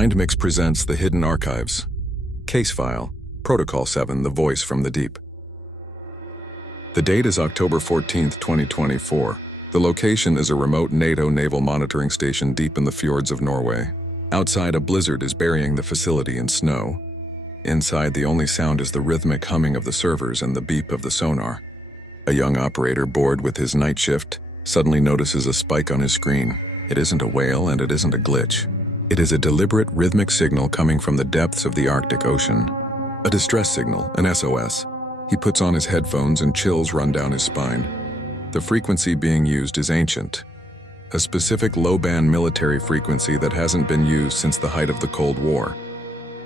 Mind Mix presents The Hidden Archives. Case File, Protocol 7, The Voice from the Deep. The date is October 14, 2024. The location is a remote NATO naval monitoring station deep in the fjords of Norway. Outside, a blizzard is burying the facility in snow. Inside, the only sound is the rhythmic humming of the servers and the beep of the sonar. A young operator, bored with his night shift, suddenly notices a spike on his screen. It isn't a whale and it isn't a glitch. It is a deliberate rhythmic signal coming from the depths of the Arctic Ocean. A distress signal, an SOS. He puts on his headphones and chills run down his spine. The frequency being used is ancient. A specific low-band military frequency that hasn't been used since the height of the Cold War.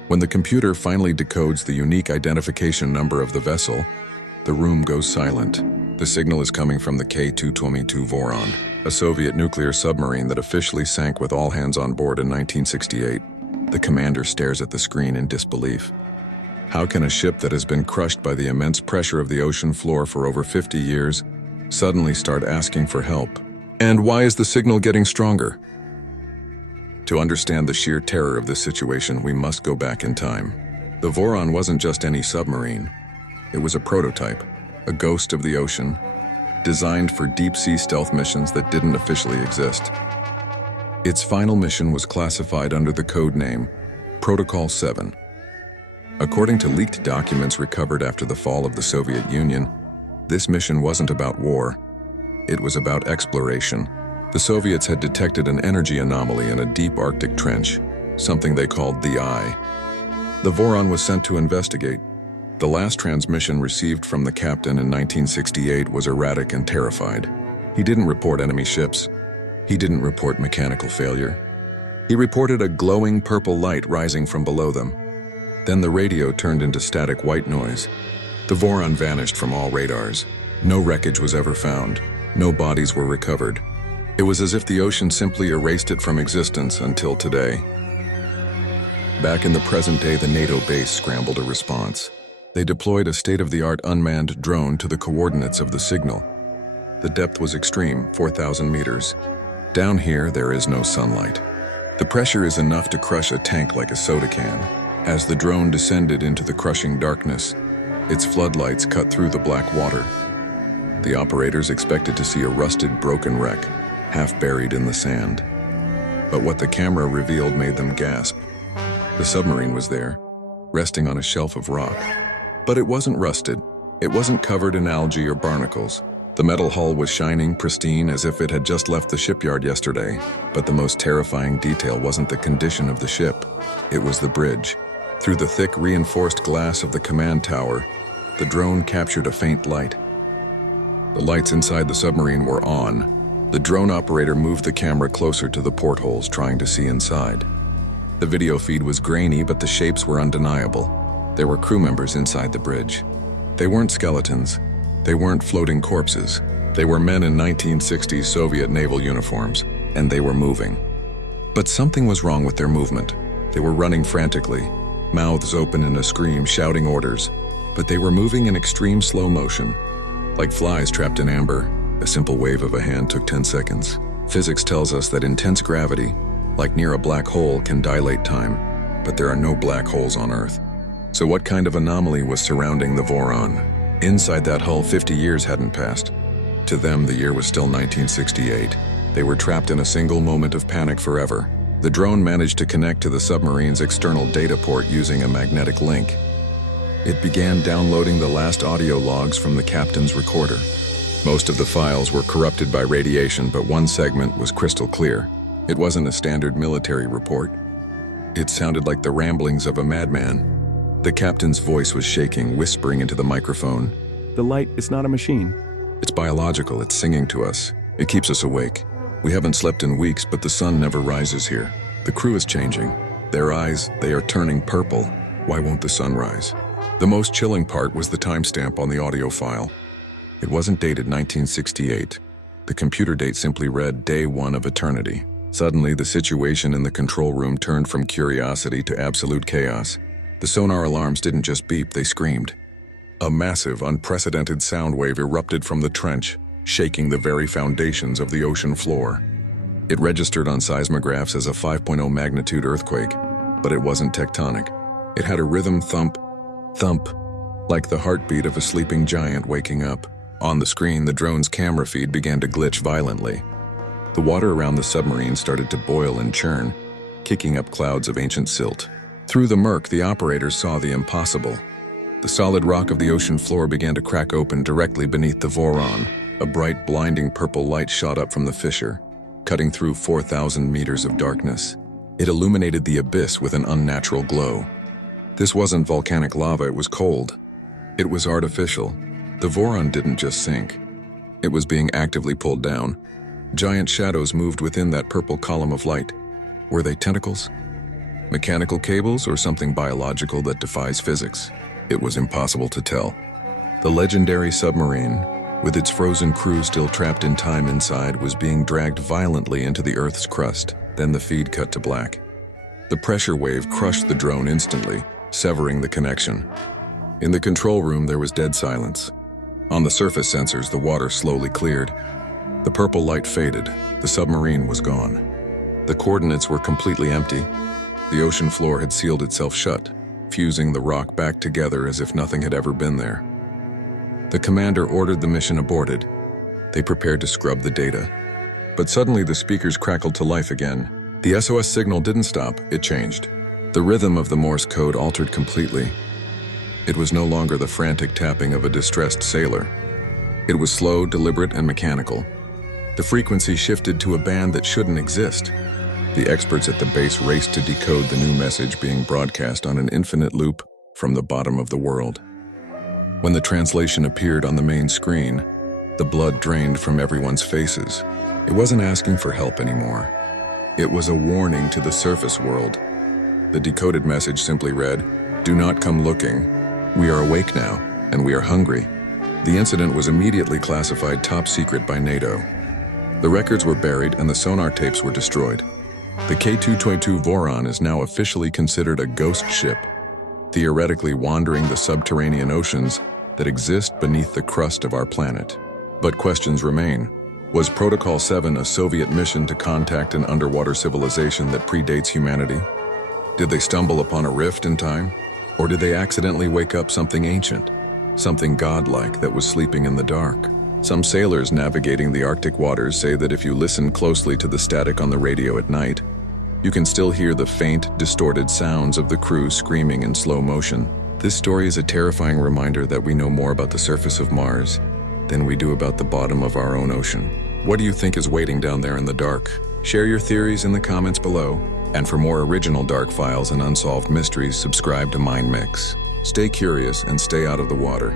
When the computer finally decodes the unique identification number of the vessel, the room goes silent. The signal is coming from the K-222 Voron, a Soviet nuclear submarine that officially sank with all hands on board in 1968. The commander stares at the screen in disbelief. How can a ship that has been crushed by the immense pressure of the ocean floor for over 50 years suddenly start asking for help? And why is the signal getting stronger? To understand the sheer terror of this situation, we must go back in time. The Voron wasn't just any submarine. It was a prototype, a ghost of the ocean, designed for deep-sea stealth missions that didn't officially exist. Its final mission was classified under the code name Protocol 7. According to leaked documents recovered after the fall of the Soviet Union, this mission wasn't about war. It was about exploration. The Soviets had detected an energy anomaly in a deep Arctic trench, something they called the Eye. The Voron was sent to investigate. The last transmission received from the captain in 1968 was erratic and terrified. He didn't report enemy ships. He didn't report mechanical failure. He reported a glowing purple light rising from below them. Then the radio turned into static white noise. The Voron vanished from all radars. No wreckage was ever found. No bodies were recovered. It was as if the ocean simply erased it from existence until today. Back in the present day, the NATO base scrambled a response. They deployed a state-of-the-art unmanned drone to the coordinates of the signal. The depth was extreme, 4,000 meters. Down here, there is no sunlight. The pressure is enough to crush a tank like a soda can. As the drone descended into the crushing darkness, its floodlights cut through the black water. The operators expected to see a rusted, broken wreck, half buried in the sand. But what the camera revealed made them gasp. The submarine was there, resting on a shelf of rock. But it wasn't rusted. It wasn't covered in algae or barnacles. The metal hull was shining, pristine, as if it had just left the shipyard yesterday. But the most terrifying detail wasn't the condition of the ship. It was the bridge. Through the thick, reinforced glass of the command tower, the drone captured a faint light. The lights inside the submarine were on. The drone operator moved the camera closer to the portholes, trying to see inside. The video feed was grainy, but the shapes were undeniable. There were crew members inside the bridge. They weren't skeletons. They weren't floating corpses. They were men in 1960s Soviet naval uniforms, and they were moving. But something was wrong with their movement. They were running frantically, mouths open in a scream, shouting orders. But they were moving in extreme slow motion, like flies trapped in amber. A simple wave of a hand took 10 seconds. Physics tells us that intense gravity, like near a black hole, can dilate time, but there are no black holes on Earth. So what kind of anomaly was surrounding the Voron? Inside that hull, 50 years hadn't passed. To them, the year was still 1968. They were trapped in a single moment of panic forever. The drone managed to connect to the submarine's external data port using a magnetic link. It began downloading the last audio logs from the captain's recorder. Most of the files were corrupted by radiation, but one segment was crystal clear. It wasn't a standard military report. It sounded like the ramblings of a madman. The captain's voice was shaking, whispering into the microphone. The light is not a machine. It's biological, it's singing to us. It keeps us awake. We haven't slept in weeks, but the sun never rises here. The crew is changing. Their eyes, they are turning purple. Why won't the sun rise? The most chilling part was the timestamp on the audio file. It wasn't dated 1968. The computer date simply read day 1 of eternity. Suddenly, the situation in the control room turned from curiosity to absolute chaos. The sonar alarms didn't just beep, they screamed. A massive, unprecedented sound wave erupted from the trench, shaking the very foundations of the ocean floor. It registered on seismographs as a 5.0 magnitude earthquake. but it wasn't tectonic. It had a rhythm thump, thump, like the heartbeat of a sleeping giant waking up. On the screen, the drone's camera feed began to glitch violently. The water around the submarine started to boil and churn, kicking up clouds of ancient silt. Through the murk, the operators saw the impossible. The solid rock of the ocean floor began to crack open directly beneath the Voron. A bright, blinding purple light shot up from the fissure, cutting through 4,000 meters of darkness. It illuminated the abyss with an unnatural glow. This wasn't volcanic lava, it was cold. It was artificial. The Voron didn't just sink. It was being actively pulled down. Giant shadows moved within that purple column of light. Were they tentacles? Mechanical cables, or something biological that defies physics? It was impossible to tell. The legendary submarine, with its frozen crew still trapped in time inside, was being dragged violently into the Earth's crust. Then the feed cut to black. The pressure wave crushed the drone instantly, severing the connection. In the control room, there was dead silence. On the surface sensors, the water slowly cleared. The purple light faded. The submarine was gone. The coordinates were completely empty. The ocean floor had sealed itself shut, fusing the rock back together as if nothing had ever been there. The commander ordered the mission aborted. They prepared to scrub the data. But suddenly the speakers crackled to life again. The SOS signal didn't stop, it changed. The rhythm of the Morse code altered completely. It was no longer the frantic tapping of a distressed sailor. It was slow, deliberate, and mechanical. The frequency shifted to a band that shouldn't exist. The experts at the base raced to decode the new message being broadcast on an infinite loop from the bottom of the world. When the translation appeared on the main screen, the blood drained from everyone's faces. It wasn't asking for help anymore. It was a warning to the surface world. The decoded message simply read, "Do not come looking. We are awake now, and we are hungry." The incident was immediately classified top secret by NATO. The records were buried and the sonar tapes were destroyed. The K-222 Voron is now officially considered a ghost ship, theoretically wandering the subterranean oceans that exist beneath the crust of our planet. But questions remain. Was Protocol 7 a Soviet mission to contact an underwater civilization that predates humanity? Did they stumble upon a rift in time? Or did they accidentally wake up something ancient, something godlike that was sleeping in the dark? Some sailors navigating the Arctic waters say that if you listen closely to the static on the radio at night, you can still hear the faint, distorted sounds of the crew screaming in slow motion. This story is a terrifying reminder that we know more about the surface of Mars than we do about the bottom of our own ocean. What do you think is waiting down there in the dark? Share your theories in the comments below. And for more original dark files and unsolved mysteries, subscribe to Mind Mix. Stay curious and stay out of the water.